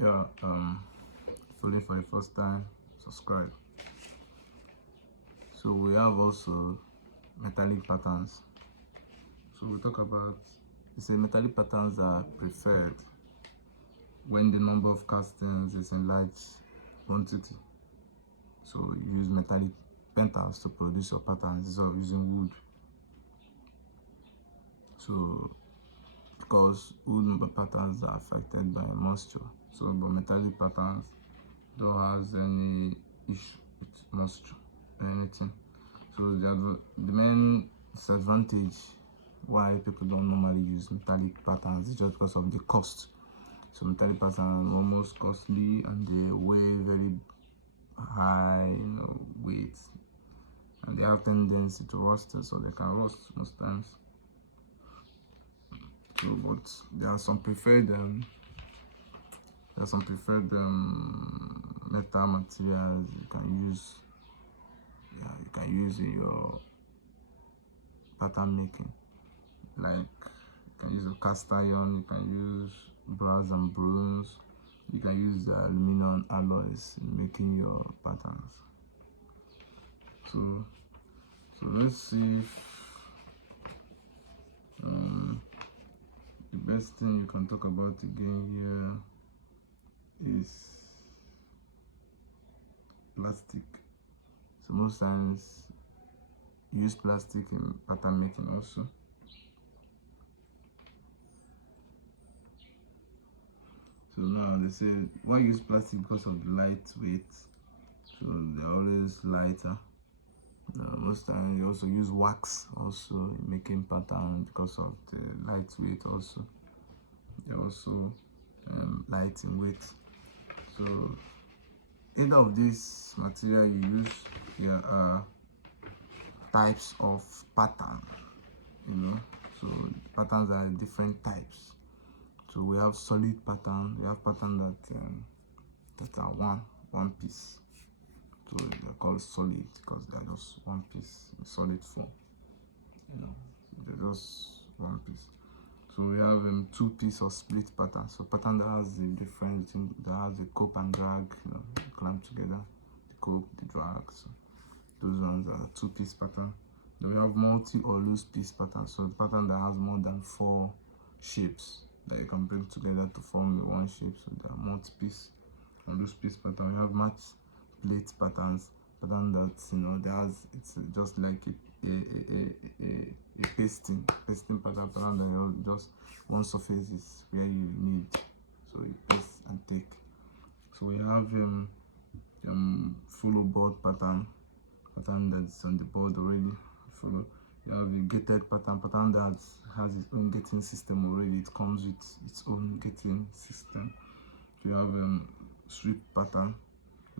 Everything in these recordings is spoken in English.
Yeah, following for the first time, subscribe. So we have also metallic patterns. So we talk about, it's a metallic patterns are preferred when the number of castings is in large quantity. So you use metallic pentals to produce your patterns instead of using wood. So because wood patterns are affected by moisture, so but metallic patterns don't have any issue with moisture or anything. So the main disadvantage why people don't normally use metallic patterns is just because of the cost. So metallic patterns are almost costly and they weigh very high, weight, and they have tendency to rust, so they can rust most times. So, but there are some preferred metal materials you can use. Yeah, you can use in your pattern making. Like you can use a cast iron, you can use brass and bronze, you can use the aluminum alloys in making your patterns. So let's see if the best thing you can talk about again here is plastic. So most times use plastic in pattern making also. So now they say why use plastic? Because of the lightweight. So they're always lighter. Most times you also use wax also in making pattern because of the lightweight also. They're also light in weight. So either of this material you use, there are types of pattern, so patterns are different types. So we have solid pattern, we have pattern that are one piece. So they're called solid because they're just one piece in solid form. They're just one piece. So we have two-piece or split pattern. So pattern that has the difference that has the cope and drag, clamp together, the cope, the drag. So those ones are two-piece pattern. Then we have multi or loose piece pattern. So the pattern that has more than 4 shapes that you can bring together to form one shape. So they are multi-piece or loose piece pattern. We have match plate patterns. Pattern that it's just like a pasting pattern that just one surface is where you need, so you paste and take. So we have follow board pattern that's on the board already. Follow. You have a gated pattern that has its own gating system already. It comes with its own gating system. So you have sweep pattern,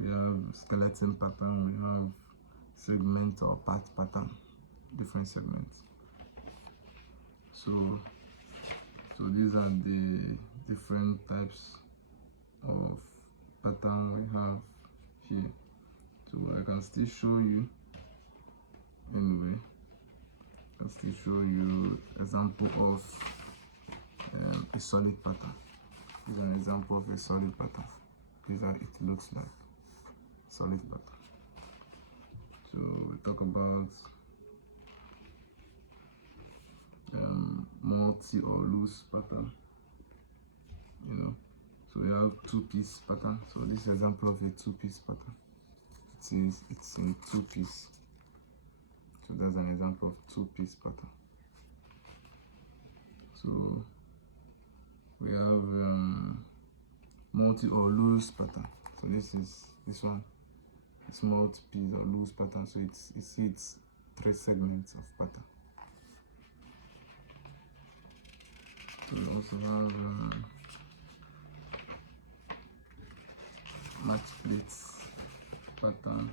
we have skeleton pattern, we have segment or part pattern, different segments. So these are the different types of pattern we have here. So I can still show you anyway. I can still show you example of a solid pattern. This is an example of a solid pattern. This is how it looks like, solid pattern. So we talk about multi or loose pattern. So we have two-piece pattern. So this is example of a two-piece pattern. It's in two-piece. So that's an example of two-piece pattern. So we have multi or loose pattern. So this one. It's multi-piece or loose pattern. So it's 3 segments of pattern. We also have match plates pattern.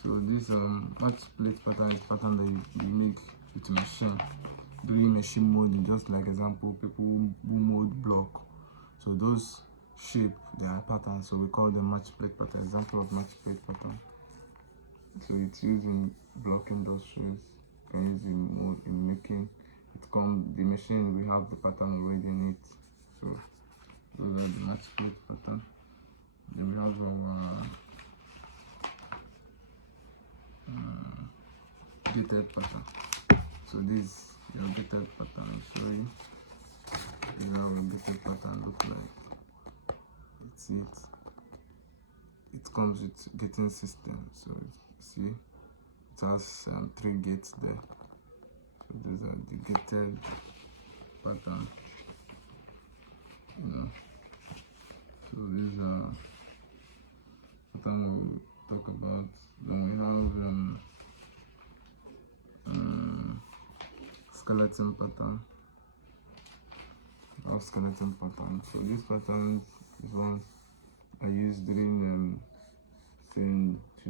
So this match plate pattern is pattern that you make with machine, doing machine molding, just like example people who mold block. So those shape they are patterns, so we call them match plate pattern. Example of match plate pattern. So it's used in block industries. You can use in making. The machine we have the pattern already in it. So those are the match plate pattern. Then we have our gated pattern. So this is your gated pattern. I'm showing. This is how a gated pattern look like. It's it. It comes with gating system. So see, it has 3 gates there. So these are the gated pattern. So these are pattern we'll talk about. Then we have skeleton pattern. Skeleton pattern. So this pattern is one I use during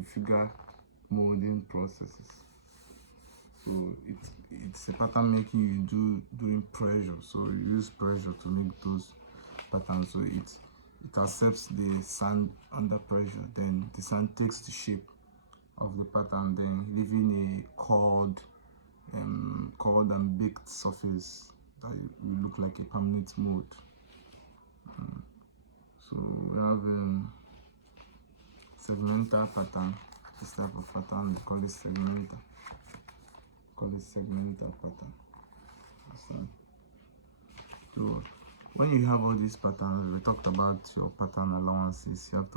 figure molding processes. So it's a pattern making you do during pressure. So you use pressure to make those patterns. So it accepts the sand under pressure. Then the sand takes the shape of the pattern, then leaving a curved and baked surface that will look like a permanent mold. So we have segmental pattern. This type of pattern we call it segmental. Pattern. So when you have all these patterns, we talked about your pattern allowances. You have to